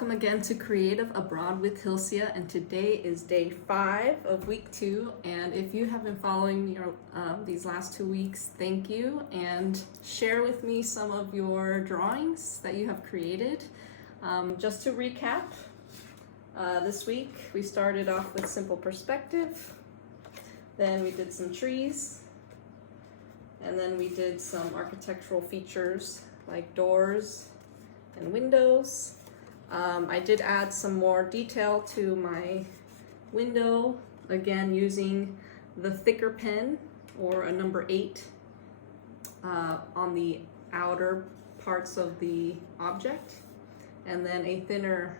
Welcome again to Creative Abroad with Hilcia, and today is day 5 of week 2. And if you have been following your these last 2 weeks, thank you, and share with me some of your drawings that you have created. Just to recap, this week we started off with simple perspective, then we did some trees, and then we did some architectural features like doors and windows. I did add some more detail to my window, again using the thicker pen or a number 8 on the outer parts of the object, and then a thinner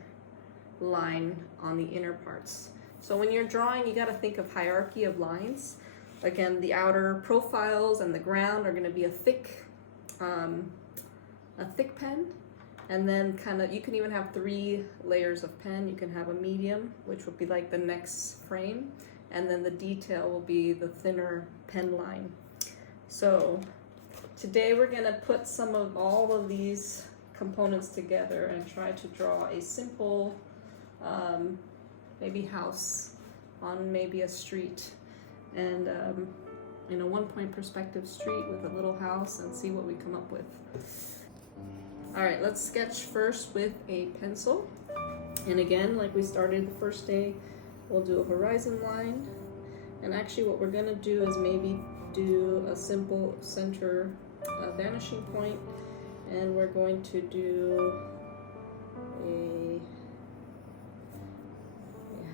line on the inner parts. So when you're drawing, you got to think of hierarchy of lines. Again, the outer profiles and the ground are going to be a thick pen. And then you can even have 3 layers of pen. You can have a medium, which would be like the next frame, and then the detail will be the thinner pen line. So today we're gonna put some of all of these components together and try to draw a simple, maybe house on maybe a street, and in a 1-point perspective street with a little house, and see what we come up with. All right, let's sketch first with a pencil. And again, like we started the first day, we'll do a horizon line. And actually what we're gonna do is maybe do a simple center vanishing point. And we're going to do a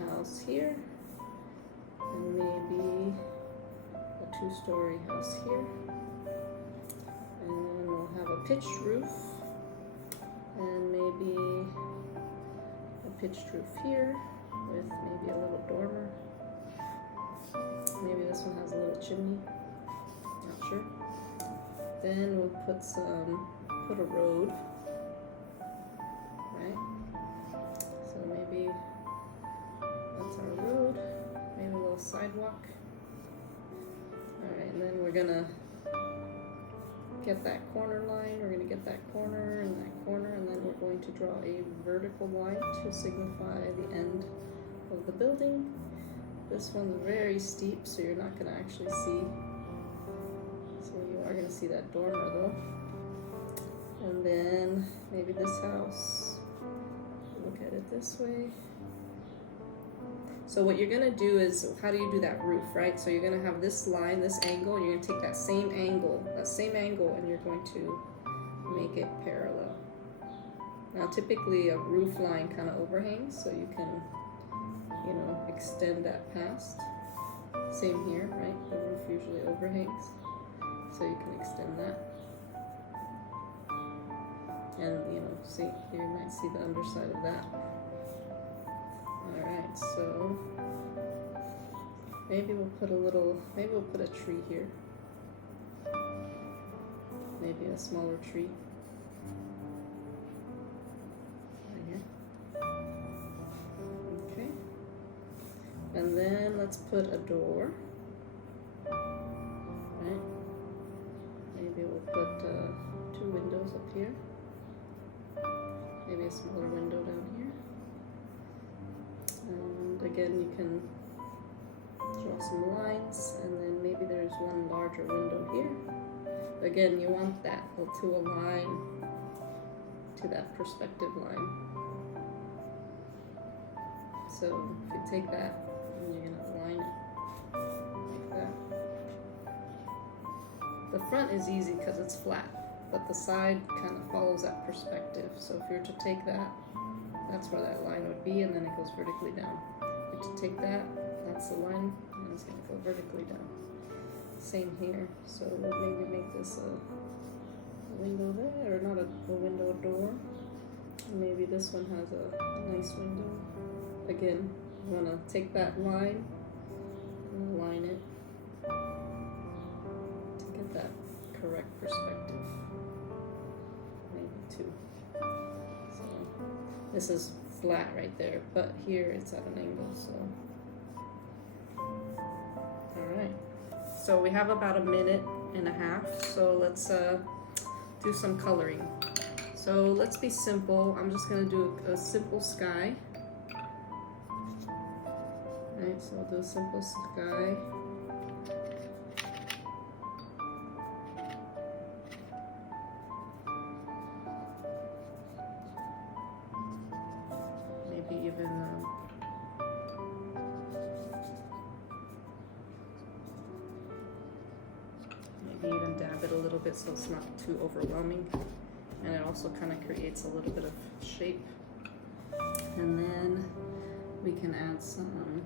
house here, and maybe a 2-story house here. And we'll have a pitched roof, and maybe a pitched roof here with maybe a little dormer. Maybe this one has a little chimney, not sure. Then we'll put a road, right? So maybe that's our road, maybe a little sidewalk. All right, and then we're gonna get that corner line, we're going to get that corner and that corner, and then we're going to draw a vertical line to signify the end of the building. This one's very steep, so you're not going to actually see, so you are going to see that dormer though. And then maybe this house, look at it this way. So what you're gonna do is, how do you do that roof, right? So you're gonna have this line, this angle, you're gonna take that same angle, and you're going to make it parallel. Now typically a roof line kind of overhangs, so you can, extend that past. Same here, right? The roof usually overhangs, so you can extend that. And see, here you might see the underside of that. Alright, so maybe we'll put a tree here. Maybe a smaller tree. Right here. Okay. And then let's put a door. Right. Maybe we'll put 2 windows up here. Maybe a smaller window down here. And again, you can draw some lines, and then maybe there's one larger window here. Again, you want that to align to that perspective line. So if you take that and you're going to align it like that. The front is easy because it's flat, but the side kind of follows that perspective. So if you were to take that, that's where that line would be, and then it goes vertically down. But to take that, that's the line, and it's going to go vertically down. Same here. So we'll maybe make this a window there, or not a window, a door. And maybe this one has a nice window. Again, you want to take that line and align it to get that correct perspective. Maybe 2. This is flat right there, but here it's at an angle, so. Alright, so we have about 1.5 minutes, so let's do some coloring. So let's be simple. I'm just gonna do a simple sky. Right, so I'll do a simple sky. Maybe even dab it a little bit so it's not too overwhelming, and it also kind of creates a little bit of shape. And then we can add some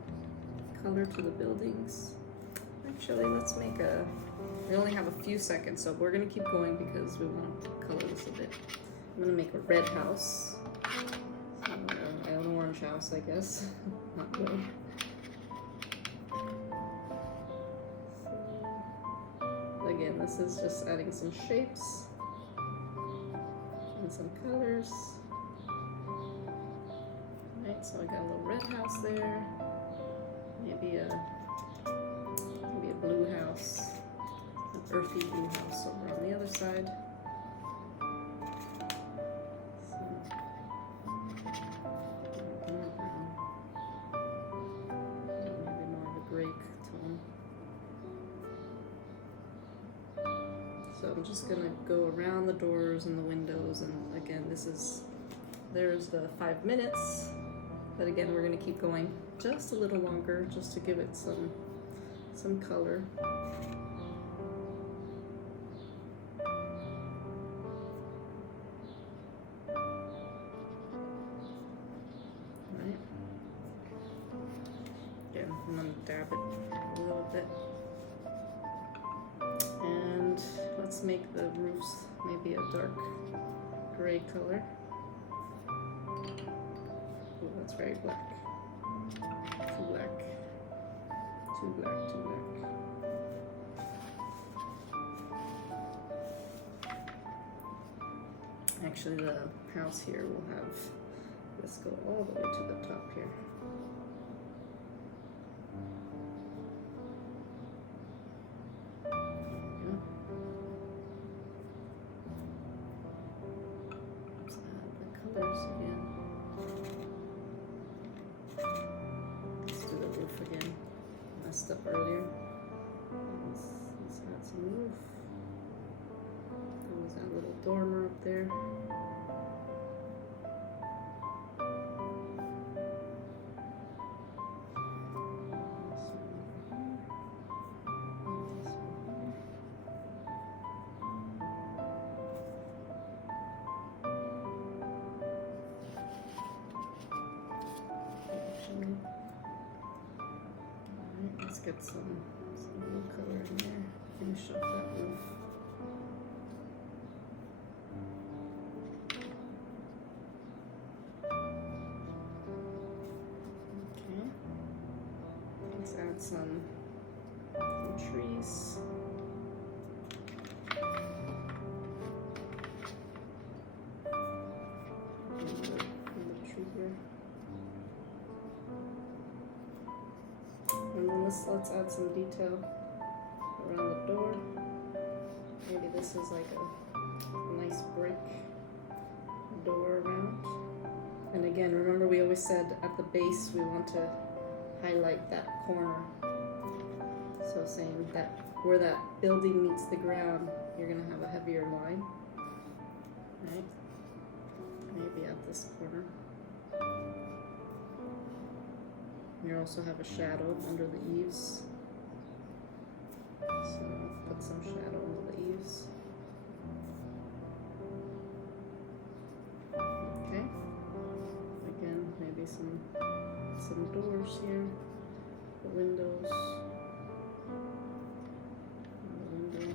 color to the buildings. Actually, let's make we only have a few seconds, so we're gonna keep going because we want to color this a bit. I'm gonna make a red house. So, an orange house, I guess. Not red. Again, this is just adding some shapes and some colors. Right, so I got a little red house there. Maybe a blue house, an earthy blue house over on the other side. Maybe more of a gray tone. So I'm just gonna go around the doors and the windows, and again, there's the 5 minutes, but again, we're gonna keep going just a little longer just to give it some color. Right. Again, I'm gonna dab it a little bit. And let's make the roofs maybe a dark gray color. Oh, that's very black. Too black. Too black, too black. Actually, the house here will have this go all the way to the top here. Messed up earlier. Let's add some roof. There was that little dormer up there. Let's get some blue color in there. Finish up that roof. Okay. Let's add some trees. Another tree here. And then let's add some detail around the door. Maybe this is like a nice brick door around. And again, remember we always said at the base we want to highlight that corner. So saying that where that building meets the ground, you're going to have a heavier line. Right? Maybe at this corner. You also have a shadow under the eaves. So put some shadow under the eaves. Okay. Again, maybe some doors here, the windows. And the window.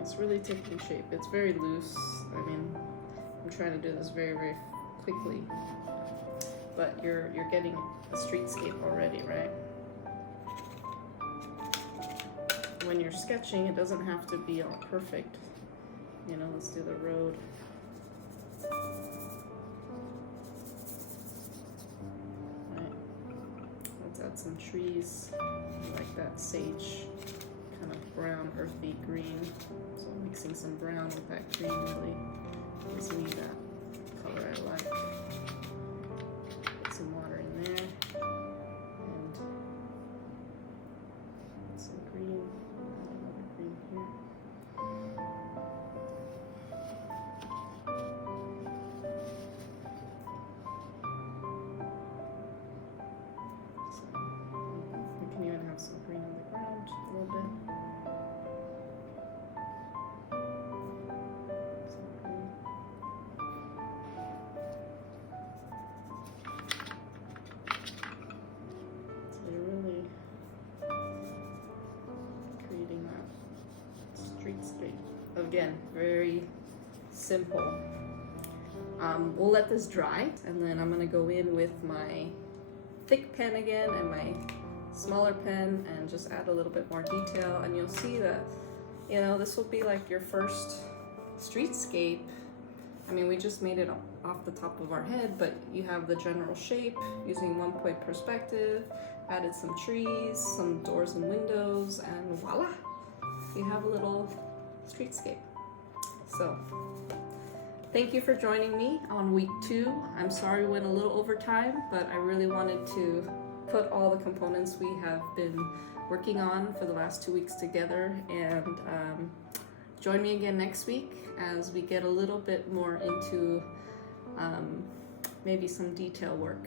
It's really taking shape. It's very loose. I mean, I'm trying to do this very, very quickly, but you're getting a streetscape already, right? When you're sketching, it doesn't have to be all perfect. You know, let's do the road. Right. add some trees. I like that sage kind of brown, earthy green. So I'm mixing some brown with that green really gives me that color I like. Put some water in there and some green. Another green here. We can even have some green on the ground a little bit. Some green. So you're really creating that streetscape. Again, very simple. We'll let this dry, and then I'm gonna go in with my thick pen again and my smaller pen and just add a little bit more detail, and you'll see that, you know, this will be like your first streetscape. I mean, we just made it off the top of our head, but you have the general shape using 1-point perspective, added some trees, some doors and windows, and voila, you have a little streetscape. So thank you for joining me on week 2. I'm sorry we went a little over time, but I really wanted to put all the components we have been working on for the last 2 weeks together, and join me again next week as we get a little bit more into maybe some detail work.